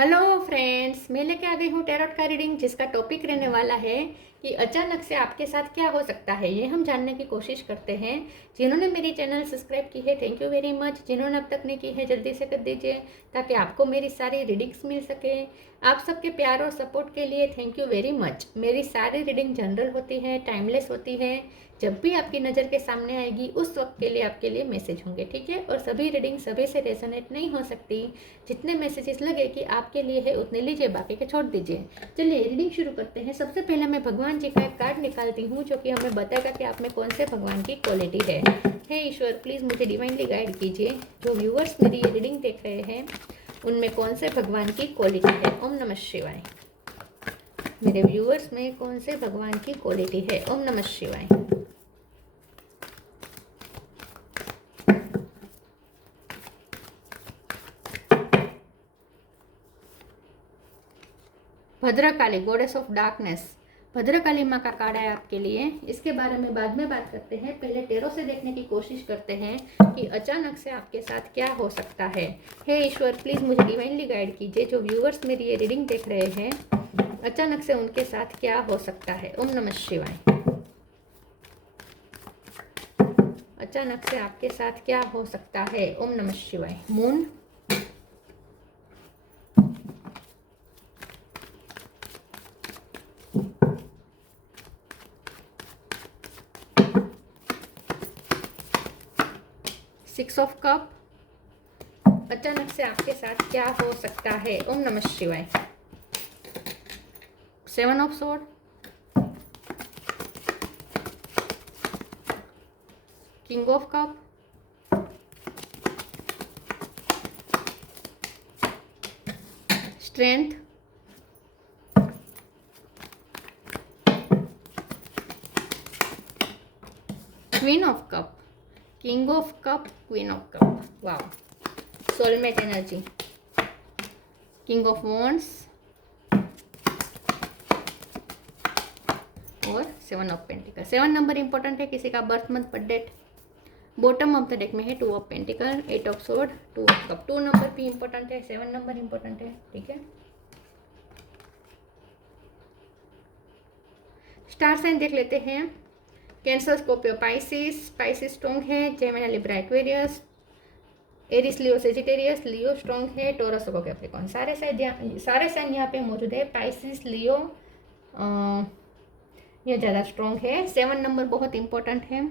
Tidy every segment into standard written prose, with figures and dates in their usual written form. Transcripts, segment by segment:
Hello friends, मैं लेके आ गई हूँ टैरोट का रीडिंग, जिसका टॉपिक रहने वाला है कि अचानक से आपके साथ क्या हो सकता है। ये हम जानने की कोशिश करते हैं। जिन्होंने मेरी चैनल सब्सक्राइब की है, थैंक यू वेरी मच। जिन्होंने अब तक नहीं की है, जल्दी से कर दीजिए ताकि आपको मेरी सारी रीडिंग्स मिल सके। आप सबके प्यार और सपोर्ट के लिए थैंक यू वेरी मच। मेरी सारी रीडिंग जनरल होती है, टाइमलेस होती है। जब भी आपकी नज़र के सामने आएगी उस वक्त के लिए आपके लिए मैसेज होंगे, ठीक है। और सभी रीडिंग सभी से रेजोनेट नहीं हो सकती। जितने मैसेजेस लगे कि आपके लिए है उतने लीजिए, बाकी के छोड़ दीजिए। चलिए रीडिंग शुरू करते हैं। सबसे पहले मैं भगवान जी का एक कार्ड निकालती हूँ जो कि हमें बताएगा कि आप में कौन से भगवान की क्वालिटी है। हे ईश्वर, प्लीज़ मुझे डिवाइनली गाइड कीजिए। जो व्यूअर्स मेरी ये रीडिंग देख रहे हैं उनमें कौन से भगवान की क्वालिटी है। ओम नमः शिवाय। मेरे व्यूअर्स में कौन से भगवान की क्वालिटी है। ओम नमः शिवाय। Bhadrakali, goddess of darkness. Bhadrakali माँ का कार्ड है आपके लिए। इसके बारे में बाद में बात करते हैं। पहले टेरो से देखने की कोशिश करते हैं कि अचानक से आपके साथ क्या हो सकता है। हे ईश्वर, प्लीज़ मुझे डिवाइनली गाइड कीजिए। जो व्यूअर्स मेरी ये रीडिंग देख रहे हैं अचानक से उनके साथ क्या हो सकता है। ओम नमः शिवाय। अचानक से आपके साथ क्या हो सकता है। ओम नमः शिवाय। Moon, six of cup. अचानक से आपके साथ क्या हो सकता है। ओम नमः शिवाय। Seven of sword, king of cup, strength, queen of cup, king of cup, queen of cup. Wow, soulmate energy, king of wands और seven of pentacle. Seven number important है, किसी का birth month birth date. Bottom of the deck में है two of pentacle, eight of sword, two of cup. Two number भी important है, seven number important है, ठीक है। स्टार साइन देख लेते हैं। Cancer, Scorpio, Pisces. Pisces strong है। Gemini, Libra, Aquarius, Aries, Leo, Sagittarius. Leo strong है। Taurus, Capricorn. सारे साइन यहाँ पे मौजूद है। पाइसिस, लियो ये ज़्यादा स्ट्रॉन्ग है। सेवन नंबर बहुत इंपॉर्टेंट है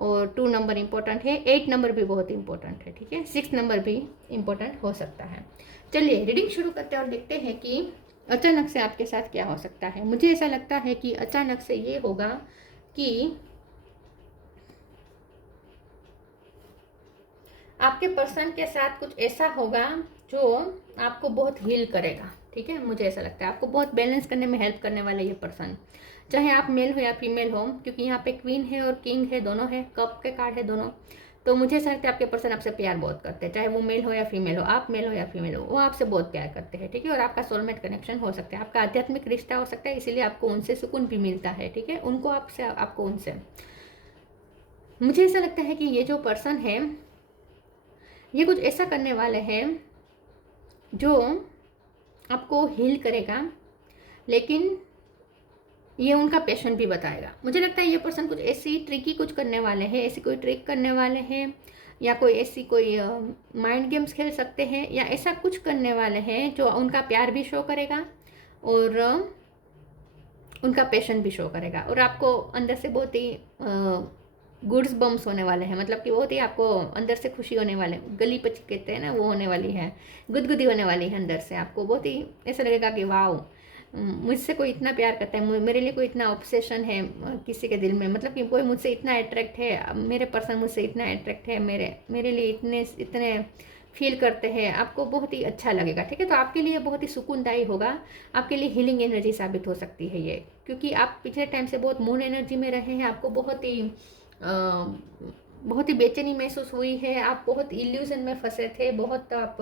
और टू नंबर इंपॉर्टेंट है। एट नंबर भी बहुत इंपॉर्टेंट है, ठीक है। सिक्स नंबर भी इंपॉर्टेंट हो सकता है। चलिए रीडिंग शुरू करते हैं और देखते हैं कि अचानक से आपके साथ क्या हो सकता है। मुझे ऐसा लगता है कि अचानक से ये होगा कि आपके पर्सन के साथ कुछ ऐसा होगा जो आपको बहुत हील करेगा, ठीक है। मुझे ऐसा लगता है आपको बहुत बैलेंस करने में हेल्प करने वाला ये पर्सन, चाहे आप मेल हो या फीमेल हो, क्योंकि यहाँ पे क्वीन है और किंग है, दोनों है, कप के कार्ड है दोनों। तो मुझे ऐसा लगता है आपके पर्सन आपसे प्यार बहुत करते हैं, चाहे वो मेल हो या फीमेल हो, आप मेल हो या फीमेल हो, वो आपसे बहुत प्यार करते हैं, ठीक है। और आपका सोलमेट कनेक्शन हो सकता है, आपका आध्यात्मिक रिश्ता हो सकता है, इसीलिए आपको उनसे सुकून भी मिलता है, ठीक है। उनको आपसे, आपको उनसे। मुझे ऐसा लगता है कि ये जो पर्सन है ये कुछ ऐसा करने वाले हैं जो आपको हील करेगा, लेकिन ये उनका पैशन भी बताएगा। मुझे लगता है ये पर्सन कुछ ऐसी ट्रिकी कुछ करने वाले हैं, ऐसी कोई ट्रिक करने वाले हैं, या कोई ऐसी कोई माइंड गेम्स खेल सकते हैं, या ऐसा कुछ करने वाले हैं जो उनका प्यार भी शो करेगा और उनका पैशन भी शो करेगा। और आपको अंदर से बहुत ही गुड्स बम्स होने वाले हैं, मतलब कि बहुत ही आपको अंदर से खुशी होने वाले, गली पच कहते हैं ना, वो होने वाली है, गुदगुदी होने वाली है अंदर से। आपको बहुत ही ऐसा लगेगा कि वाह, मुझसे कोई इतना प्यार करता है, मेरे लिए कोई इतना ऑब्सेशन है किसी के दिल में, मतलब कि कोई मुझसे इतना अट्रैक्ट है, मेरे पर्सन मुझसे इतना अट्रैक्ट है, मेरे लिए इतने इतने फील करते हैं। आपको बहुत ही अच्छा लगेगा, ठीक है। तो आपके लिए बहुत ही सुकूनदायी होगा, आपके लिए हीलिंग एनर्जी साबित हो सकती है ये, क्योंकि आप पिछले टाइम से बहुत मून एनर्जी में रहे हैं। आपको बहुत ही बेचैनी महसूस हुई है, आप बहुत इल्यूजन में फंसे थे, बहुत आप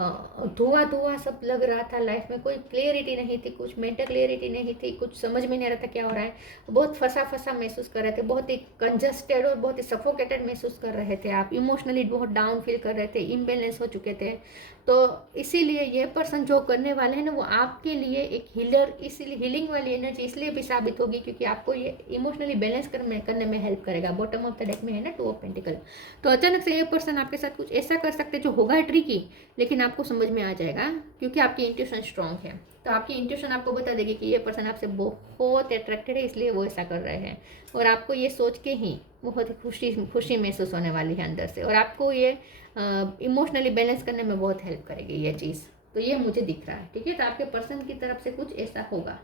धुआं धुआं सब लग रहा था लाइफ में, कोई क्लियरिटी नहीं थी, कुछ मेंटल क्लियरिटी नहीं थी, कुछ समझ में नहीं आ रहा था क्या हो रहा है, बहुत फंसा फंसा महसूस कर रहे थे, बहुत ही कंजस्टेड और बहुत ही सफोकेटेड महसूस कर रहे थे, आप इमोशनली बहुत डाउन फील कर रहे थे, इम्बैलेंस हो चुके थे। तो इसीलिए ये पर्सन जो करने वाले हैं ना, वो आपके लिए एक हीलर, इसीलिए हीलिंग वाली एनर्जी इसलिए भी साबित होगी क्योंकि आपको ये इमोशनली बैलेंस करने में हेल्प करेगा। बॉटम ऑफ द डेक में है ना 2 ऑफ पेंटिकल। तो अचानक से ये पर्सन आपके साथ कुछ ऐसा कर सकते हैं जो होगा ट्रिकी, लेकिन आपको समझ में आ जाएगा क्योंकि आपकी इंट्यूशन स्ट्रांग है। तो आपकी इंट्यूशन आपको बता देगी कि ये पर्सन आपसे बहुत अट्रैक्टेड है, इसलिए वो ऐसा कर रहे हैं। और आपको ये सोच के ही बहुत ही खुशी महसूस होने वाली है अंदर से, और आपको ये इमोशनली बैलेंस करने में बहुत हेल्प करेगी ये चीज़। तो ये मुझे दिख रहा है, ठीक है। तो आपके पर्सन की तरफ से कुछ ऐसा होगा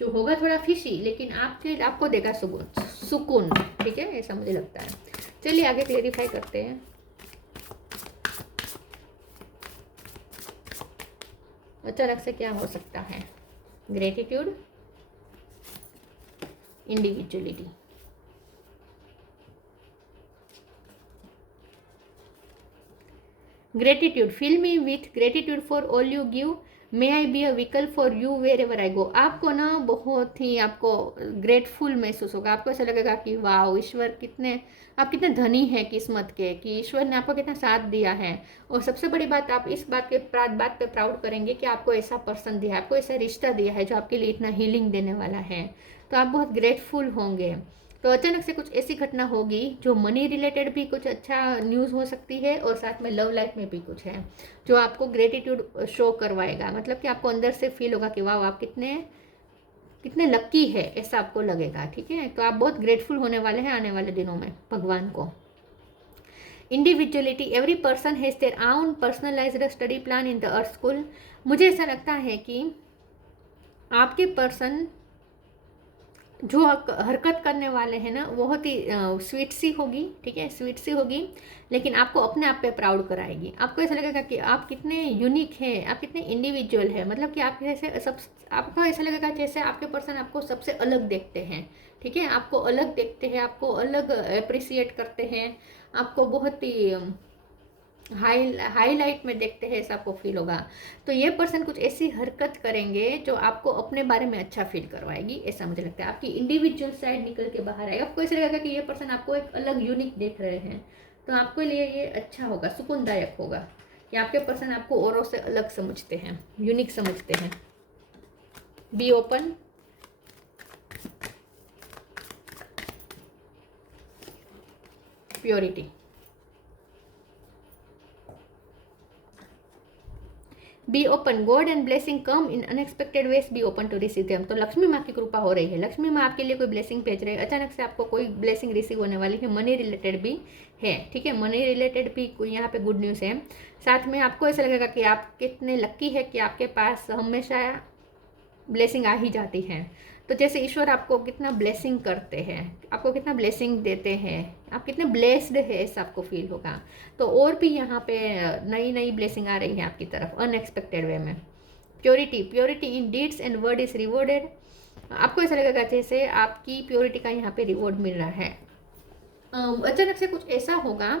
जो होगा थोड़ा फिशी, लेकिन आपको देगा सुकून, ठीक है, ऐसा मुझे लगता है। चलिए आगे क्लेरिफाई करते हैं। अचानक से क्या हो सकता है? Gratitude, individuality. Gratitude, fill me with gratitude for all you give, may I be a vehicle for you wherever I go. आपको ना बहुत ही आपको ग्रेटफुल महसूस होगा, आपको ऐसा लगेगा कि वाह ईश्वर आप कितने धनी हैं किस्मत के, कि ईश्वर ने आपको कितना साथ दिया है। और सबसे बड़ी बात, आप इस बात पे प्राउड करेंगे कि आपको ऐसा पर्सन दिया है, आपको ऐसा रिश्ता दिया है जो आपके लिए इतना हीलिंग देने वाला है। तो आप बहुत ग्रेटफुल होंगे। तो अचानक से कुछ ऐसी घटना होगी जो मनी रिलेटेड भी कुछ अच्छा न्यूज़ हो सकती है, और साथ में लव लाइफ में भी कुछ है जो आपको ग्रेटिट्यूड शो करवाएगा। मतलब कि आपको अंदर से फील होगा कि वाह आप कितने लक्की है, ऐसा आपको लगेगा, ठीक है। तो आप बहुत ग्रेटफुल होने वाले हैं आने वाले दिनों में भगवान को। Individuality, every person has their own personalised study plan in the earth school. मुझे ऐसा लगता है कि आपके पर्सन जो हरकत करने वाले हैं ना, बहुत ही स्वीट सी होगी, ठीक है, स्वीट सी होगी, लेकिन आपको अपने आप पे प्राउड कराएगी। आपको ऐसा लगेगा कि आप कितने यूनिक हैं, आप कितने इंडिविजुअल हैं। मतलब कि आप जैसे आपको ऐसा लगेगा जैसे आपके पर्सन आपको सबसे अलग देखते हैं, ठीक है, आपको अलग देखते हैं, आपको अलग अप्रिसिएट करते हैं, आपको बहुत ही हाईलाइट में देखते हैं, ऐसा आपको फील होगा। तो ये पर्सन कुछ ऐसी हरकत करेंगे जो आपको अपने बारे में अच्छा फील करवाएगी, ऐसा मुझे लगता है। आपकी इंडिविजुअल साइड निकल के बाहर आएगा, आपको ऐसा लगेगा कि ये पर्सन आपको एक अलग यूनिक देख रहे हैं। तो आपके लिए ये अच्छा होगा, सुकूनदायक होगा कि आपके पर्सन आपको औरों से अलग समझते हैं, यूनिक समझते हैं। Be open, purity, be open, God and blessing come in unexpected ways, be open to receive them. तो लक्ष्मी माँ की कृपा हो रही है, लक्ष्मी माँ आपके लिए कोई ब्लेसिंग भेज रहे हैं, अचानक से आपको कोई ब्लेसिंग रिसीव होने वाली है। मनी रिलेटेड भी है, ठीक है, मनी रिलेटेड भी यहाँ पे गुड न्यूज़ है। साथ में आपको ऐसा लगेगा कि आप कितने लक्की है कि आपके पास हमेशा ब्लेसिंग आ ही जाती है। तो जैसे ईश्वर आपको कितना ब्लेसिंग करते हैं, आपको कितना ब्लेसिंग देते हैं, आप कितने ब्लेस्ड है, ऐसा आपको फील होगा। तो और भी यहाँ पे नई नई ब्लेसिंग आ रही है आपकी तरफ अनएक्सपेक्टेड वे में। Purity, purity in deeds and word is rewarded. आपको ऐसा लगेगा जैसे आपकी प्योरिटी का यहाँ पे रिवॉर्ड मिल रहा है। अचानक से कुछ ऐसा होगा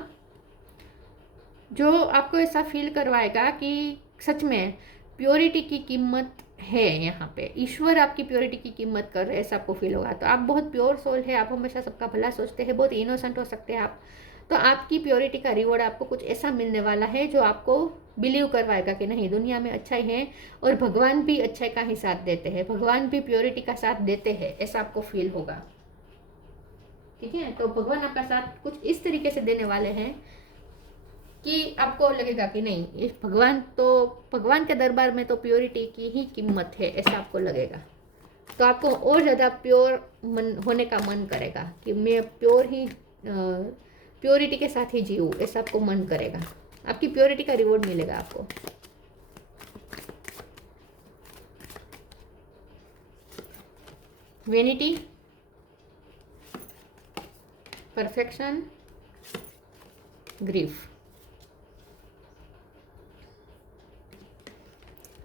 जो आपको ऐसा फील करवाएगा कि सच में प्योरिटी की कीमत है। यहाँ पे ईश्वर आपकी प्योरिटी की कीमत कर रहे हैं, ऐसा आपको फील होगा। तो आप बहुत प्योर सोल है, आप हमेशा सबका भला सोचते हैं, बहुत इनोसेंट हो सकते हैं आप। तो आपकी प्योरिटी का रिवॉर्ड आपको कुछ ऐसा मिलने वाला है जो आपको बिलीव करवाएगा कि नहीं, दुनिया में अच्छाई है और भगवान भी अच्छाई का ही साथ देते हैं, भगवान भी प्योरिटी का साथ देते हैं, ऐसा आपको फील होगा, ठीक है। तो भगवान आपका साथ कुछ इस तरीके से देने वाले हैं कि आपको लगेगा कि नहीं, इस भगवान के दरबार में तो प्योरिटी की ही कीमत है, ऐसा आपको लगेगा। तो आपको और ज़्यादा प्योर होने का मन करेगा कि मैं प्योरिटी के साथ ही जीऊँ, ऐसा आपको मन करेगा। आपकी प्योरिटी का रिवॉर्ड मिलेगा आपको। Vanity, perfection, grief.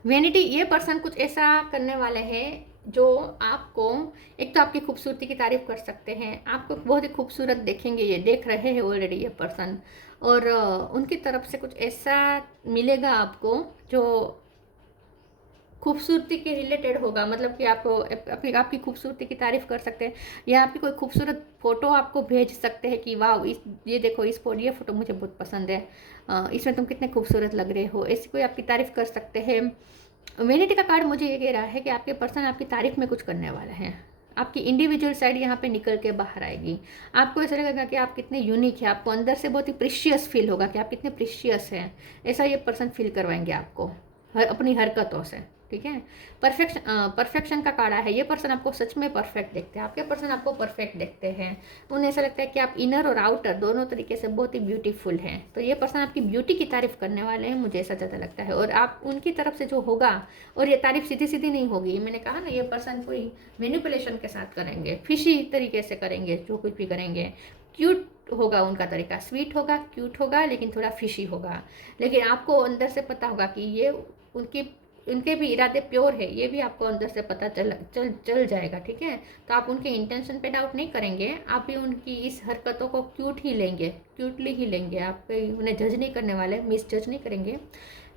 वेनिटी, ये पर्सन कुछ ऐसा करने वाले हैं जो आपको एक तो आपकी खूबसूरती की तारीफ कर सकते हैं, आपको बहुत ही खूबसूरत देखेंगे, ये देख रहे हैं ऑलरेडी ये पर्सन, और उनकी तरफ से कुछ ऐसा मिलेगा आपको जो खूबसूरती के रिलेटेड होगा, मतलब कि आपको आपकी खूबसूरती की तारीफ कर सकते हैं, या आपकी कोई खूबसूरत फोटो आपको भेज सकते हैं कि वाह इस ये देखो ये फोटो मुझे बहुत पसंद है, इसमें तुम कितने खूबसूरत लग रहे हो, ऐसी कोई आपकी तारीफ कर सकते हैं। वेनिटी का कार्ड मुझे ये कह रहा है कि आपके पर्सन आपकी तारीफ में कुछ करने वाला है, आपकी इंडिविजुअल साइड यहाँ पे निकल के बाहर आएगी। आपको ऐसा लगेगा कि आप कितने यूनिक हैं, आपको अंदर से बहुत ही प्रीशियस फील होगा कि आप कितने प्रीशियस हैं, ऐसा ये पर्सन फील करवाएंगे आपको अपनी हरकतों से, ठीक है। परफेक्शन का कार्ड है, ये पर्सन आपको सच में परफेक्ट देखते हैं, आपके पर्सन आपको परफेक्ट देखते हैं, उन्हें ऐसा लगता है कि आप इनर और आउटर दोनों तरीके से बहुत ही ब्यूटीफुल हैं, तो ये पर्सन आपकी ब्यूटी की तारीफ करने वाले हैं, मुझे ऐसा ज़्यादा लगता है। और आप उनकी तरफ से जो होगा, और ये तारीफ सीधी सीधी नहीं होगी, मैंने कहा ना ये पर्सन कोई मैनिपुलेशन के साथ करेंगे, फिशी तरीके से करेंगे, जो कुछ भी करेंगे क्यूट होगा उनका तरीका, स्वीट होगा, क्यूट होगा, लेकिन थोड़ा फिशी होगा, लेकिन आपको अंदर से पता होगा कि ये उनके भी इरादे प्योर है, ये भी आपको अंदर से पता चल जाएगा, ठीक है। तो आप उनके इंटेंशन पे डाउट नहीं करेंगे, आप भी उनकी इस हरकतों को क्यूटली ही लेंगे, आप उन्हें जज नहीं करने वाले, मिस जज नहीं करेंगे,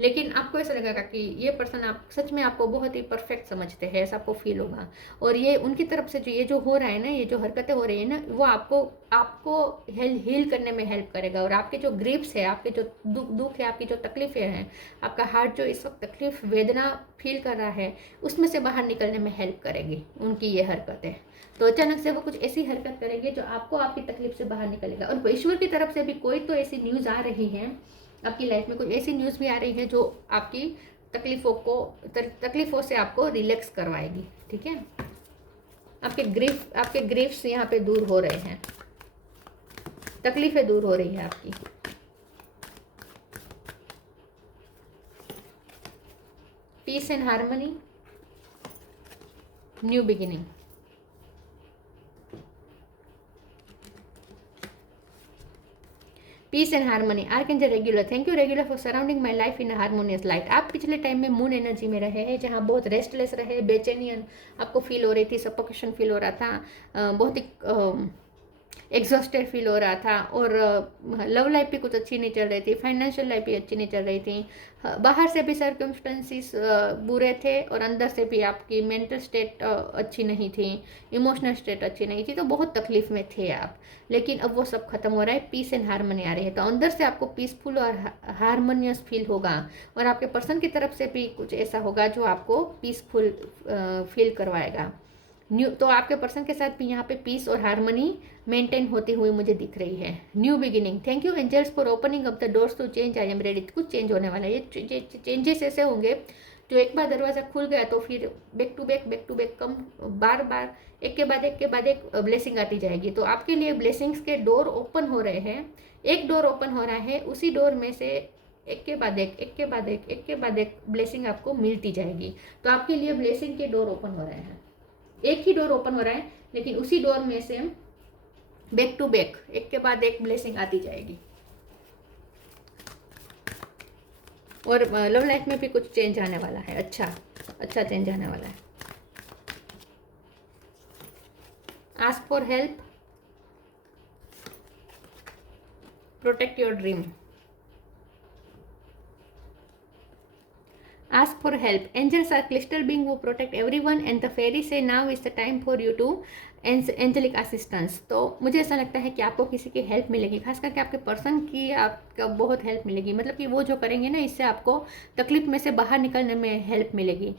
लेकिन आपको ऐसा लगेगा कि ये पर्सन आप सच में आपको बहुत ही परफेक्ट समझते हैं, ऐसा आपको फील होगा। और ये उनकी तरफ से ये जो हो रहा है ना, ये जो हरकतें हो रही है ना, वो आपको हील करने में हेल्प करेगा, और आपके जो ग्रीफ्स है, आपके जो दुख है, आपकी जो तकलीफें हैं, आपका हार्ट जो इस वक्त तकलीफ वेदना फील कर रहा है, उसमें से बाहर निकलने में हेल्प करेगी उनकी ये हरकतें। तो अचानक से वो कुछ ऐसी हरकत करेंगे जो आपको आपकी तकलीफ से बाहर निकलेगा। और ईश्वर की तरफ से भी कोई तो ऐसी न्यूज़ आ रही है आपकी लाइफ में, कोई ऐसी न्यूज़ भी आ रही है जो आपकी तकलीफों से आपको रिलैक्स करवाएगी, ठीक है। आपके ग्रीफ्स यहाँ पे दूर हो रहे हैं, तकलीफें दूर हो रही है आपकी। Peace and harmony, new beginning. Peace and harmony, archangel Raguel, thank you Raguel for surrounding my life in harmonious light. आप पिछले टाइम में मून एनर्जी में रहे हैं, जहाँ बहुत रेस्टलेस रहे, बेचैनी आपको फील हो रही थी, सफोकेशन फील हो रहा था, बहुत ही एग्जॉस्टेड फील हो रहा था, और लव लाइफ भी कुछ अच्छी नहीं चल रही थी, फाइनेंशियल लाइफ भी अच्छी नहीं चल रही थी, बाहर से भी सर्कमस्टेंसेस बुरे थे, और अंदर से भी आपकी मेंटल स्टेट अच्छी नहीं थी, इमोशनल स्टेट अच्छी नहीं थी, तो बहुत तकलीफ में थे आप। लेकिन अब वो सब खत्म हो रहा है, पीस एंड हारमोनी आ रही है, तो अंदर से आपको पीसफुल और हारमोनियस फील होगा, और आपके पर्सन की तरफ से भी कुछ ऐसा होगा जो आपको पीसफुल फील करवाएगा। न्यू, तो आपके पर्सन के साथ भी यहाँ पे पीस और हार्मनी मेंटेन होती हुई मुझे दिख रही है। New beginning, thank you angels for opening up the doors to change, I am ready. कुछ चेंज होने वाला है, ये चेंजेस ऐसे होंगे जो एक बार दरवाज़ा खुल गया तो फिर बैक टू बैक कम बार बार एक के बाद एक ब्लेसिंग आती जाएगी। तो आपके लिए ब्लेसिंग्स के डोर ओपन हो रहे हैं, एक डोर ओपन हो रहा है, उसी डोर में से एक के बाद एक ब्लेसिंग आपको मिलती जाएगी। तो आपके लिए ब्लेसिंग के डोर ओपन हो रहे हैं, एक ही डोर ओपन हो रहा है, लेकिन उसी डोर में से बैक टू बैक एक के बाद एक ब्लेसिंग आती जाएगी। और लव लाइफ में भी कुछ चेंज आने वाला है, अच्छा चेंज आने वाला है। Ask for help, protect your dream. Ask for help. Angels are crystal beings who protect everyone, and the fairies say now is the time for you to angelic assistance. तो मुझे ऐसा लगता है कि आपको किसी की हेल्प मिलेगी, खास करके आपके पर्सन की आपका बहुत हेल्प मिलेगी, मतलब कि वो जो करेंगे ना, इससे आपको तकलीफ में से बाहर निकलने में हेल्प मिलेगी।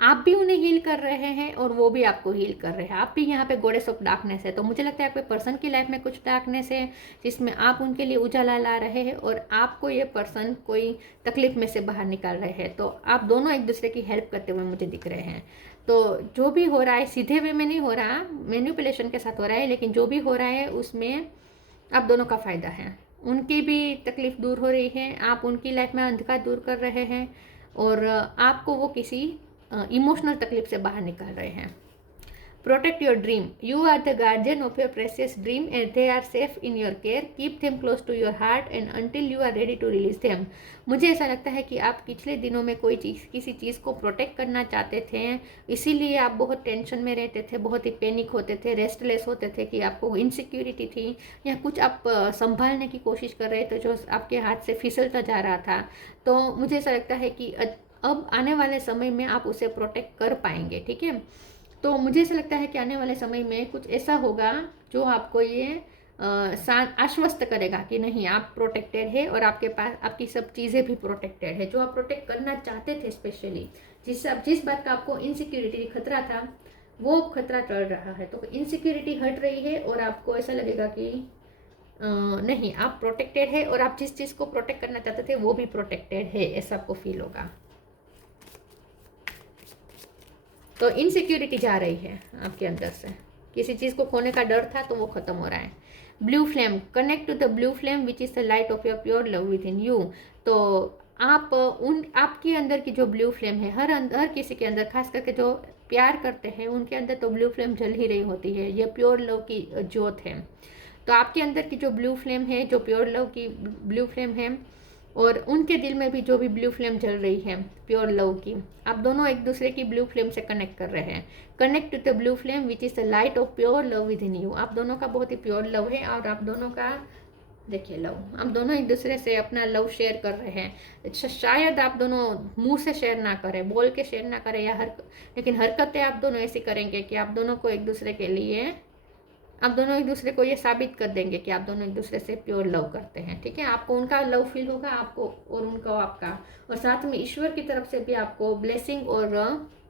आप भी उन्हें हील कर रहे हैं और वो भी आपको हील कर रहे हैं। आप भी यहाँ पे गॉडेस ऑफ डार्कनेस है, तो मुझे लगता है आपके पर्सन की लाइफ में कुछ डार्कनेस है जिसमें आप उनके लिए उजाला ला रहे हैं, और आपको ये पर्सन कोई तकलीफ में से बाहर निकाल रहे हैं। तो आप दोनों एक दूसरे की हेल्प करते हुए मुझे दिख रहे हैं। तो जो भी हो रहा है सीधे वे में नहीं हो रहा, मैनिपुलेशन के साथ हो रहा है, लेकिन जो भी हो रहा है उसमें आप दोनों का फ़ायदा है। उनकी भी तकलीफ दूर हो रही है, आप उनकी लाइफ में अंधकार दूर कर रहे हैं, और आपको वो किसी इमोशनल तकलीफ से बाहर निकाल रहे हैं। Protect your dream. You are the guardian of your precious dream and they are safe in your care. Keep them close to your heart and until you are ready to release them. मुझे ऐसा लगता है कि आप पिछले दिनों में कोई चीज़ किसी चीज़ को प्रोटेक्ट करना चाहते थे, इसीलिए आप बहुत टेंशन में रहते थे, बहुत ही पैनिक होते थे, रेस्टलेस होते थे कि आपको इनसिक्योरिटी थी या कुछ आप संभालने की कोशिश कर रहे थे जो आपके हाथ से फिसलता जा रहा था। तो मुझे ऐसा लगता है कि अब आने वाले समय में आप उसे प्रोटेक्ट कर पाएंगे, ठीक है। तो मुझे ऐसा लगता है कि आने वाले समय में कुछ ऐसा होगा जो आपको ये आश्वस्त करेगा कि नहीं, आप प्रोटेक्टेड है और आपके पास आपकी सब चीज़ें भी प्रोटेक्टेड है जो आप प्रोटेक्ट करना चाहते थे। स्पेशली जिस बात का आपको इनसिक्योरिटी खतरा था वो खतरा टल रहा है, तो इनसिक्योरिटी हट रही है और आपको ऐसा लगेगा कि नहीं, आप प्रोटेक्टेड है और आप जिस चीज़ को प्रोटेक्ट करना चाहते थे वो भी प्रोटेक्टेड है, ऐसा आपको फील होगा। तो इनसिक्योरिटी जा रही है आपके अंदर से, किसी चीज़ को खोने का डर था तो वो खत्म हो रहा है। Blue flame, connect to the blue flame which is the light of your pure love within you. तो आप आपके अंदर की जो ब्लू फ्लेम है, हर किसी के अंदर, खास करके जो प्यार करते हैं उनके अंदर तो ब्लू फ्लेम जल ही रही होती है, ये प्योर लव की ज्योत है। तो आपके अंदर की जो ब्लू फ्लेम है, जो प्योर लव की ब्लू फ्लेम है, और उनके दिल में भी जो भी ब्लू फ्लेम जल रही है प्योर लव की, आप दोनों एक दूसरे की ब्लू फ्लेम से कनेक्ट कर रहे हैं। Connect to the blue flame which is the light of pure love within you. आप दोनों का बहुत ही प्योर लव है और आप दोनों का, देखिए लव, आप दोनों एक दूसरे से अपना लव शेयर कर रहे हैं। शायद आप दोनों मुंह से शेयर ना करें, बोल के शेयर ना करें या लेकिन हरकतें आप दोनों ऐसी करेंगे कि आप दोनों को एक दूसरे के लिए, आप दोनों एक दूसरे को ये साबित कर देंगे कि आप दोनों एक दूसरे से प्योर लव करते हैं, ठीक है। आपको उनका लव फील होगा, आपको और उनको आपका, और साथ में ईश्वर की तरफ से भी आपको ब्लेसिंग और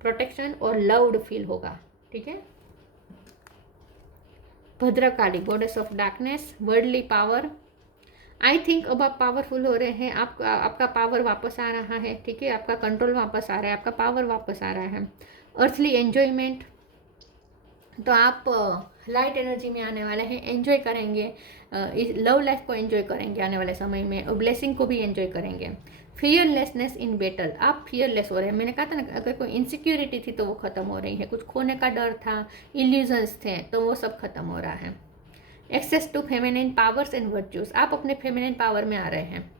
प्रोटेक्शन और लव्ड फील होगा, ठीक है। Bhadrakali, goddess of darkness, worldly power. I think अब आप पावरफुल हो रहे हैं, आपका पावर वापस आ रहा है, ठीक है। आपका कंट्रोल वापस आ रहा है, आपका पावर वापस आ रहा है। अर्थली एन्जॉयमेंट, तो आप लाइट एनर्जी में आने वाले हैं, एंजॉय करेंगे, लव लाइफ को एंजॉय करेंगे आने वाले समय में, और ब्लेसिंग को भी एंजॉय करेंगे। फियरलेसनेस इन बैटल, आप फियरलेस हो रहे हैं। मैंने कहा था ना, अगर कोई इनसिक्योरिटी थी तो वो खत्म हो रही है, कुछ खोने का डर था, इल्यूजन्स थे, तो वो सब खत्म हो रहा है। Access to feminine powers and virtues, आप अपने फेमिनिन पावर में आ रहे हैं।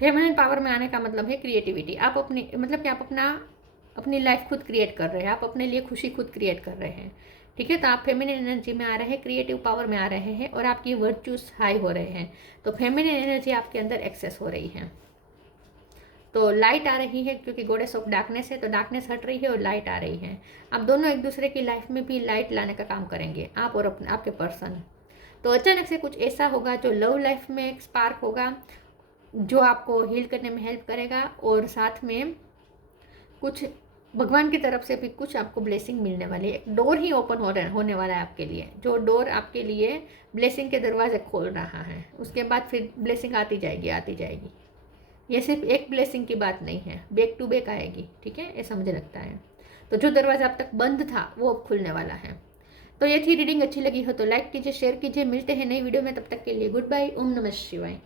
फेमिनिन पावर में आने का मतलब है क्रिएटिविटी। आप अपनी, मतलब कि आप अपनी लाइफ खुद क्रिएट कर रहे हैं, आप अपने लिए खुशी खुद क्रिएट कर रहे हैं, ठीक है। तो आप फेमिनिन एनर्जी में आ रहे हैं, क्रिएटिव पावर में आ रहे हैं और आपकी वर्च्यूज हाई हो रहे हैं। तो फेमिनिन एनर्जी आपके अंदर एक्सेस हो रही है। तो लाइट आ रही है, क्योंकि गॉडेस ऑफ डार्कनेस है तो डार्कनेस हट रही है और लाइट आ रही है। आप दोनों एक दूसरे की लाइफ में भी लाइट लाने का काम करेंगे, आप और आपके पर्सन। तो अचानक से कुछ ऐसा होगा जो लव लाइफ में एक स्पार्क होगा जो आपको हील करने में हेल्प करेगा, और साथ में कुछ भगवान की तरफ से भी कुछ आपको ब्लेसिंग मिलने वाली है। एक डोर ही ओपन होने वाला है आपके लिए, जो डोर आपके लिए ब्लेसिंग के दरवाजे खोल रहा है। उसके बाद फिर ब्लेसिंग आती जाएगी। ये सिर्फ एक ब्लेसिंग की बात नहीं है, बैक टू बैक आएगी, ठीक है, ऐसा मुझे लगता है। तो जो दरवाजा अब तक बंद था वो अब खुलने वाला है। तो ये थी रीडिंग, अच्छी लगी हो तो लाइक कीजिए, शेयर कीजिए। मिलते हैं नई वीडियो में, तब तक के लिए गुड बाय। ओम नमः शिवाय।